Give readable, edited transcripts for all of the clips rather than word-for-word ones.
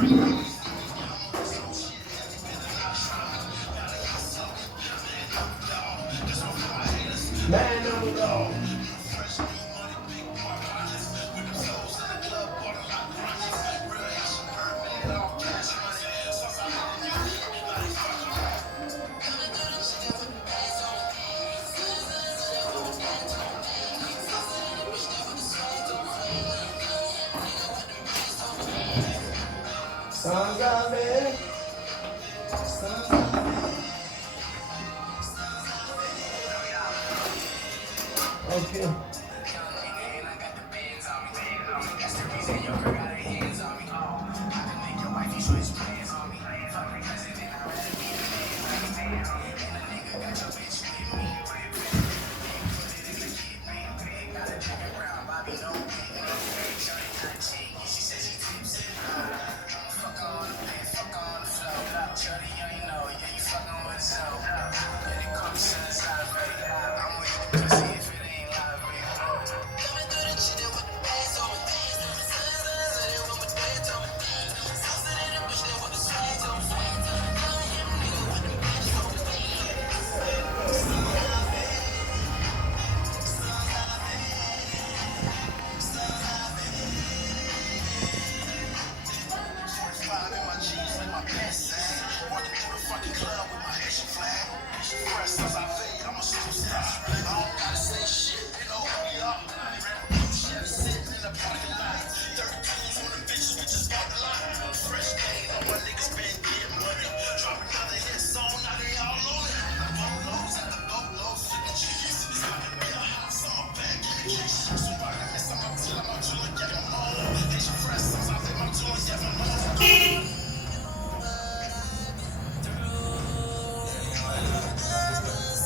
Man on the road. Sons of it. Sons of it. Okay.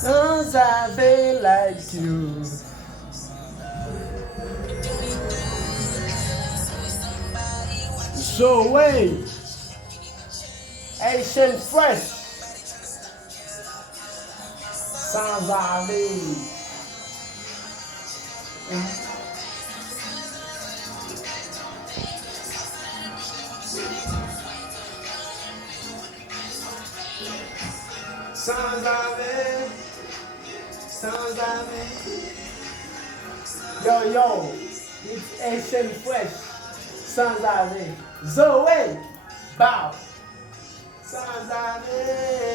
Sons of it like you. So wait, Asian fresh. Sons of it. Sons of it. Sons of it. Yo, it's Asian fresh. Sons of it. Zoe. Bow. Sons of it.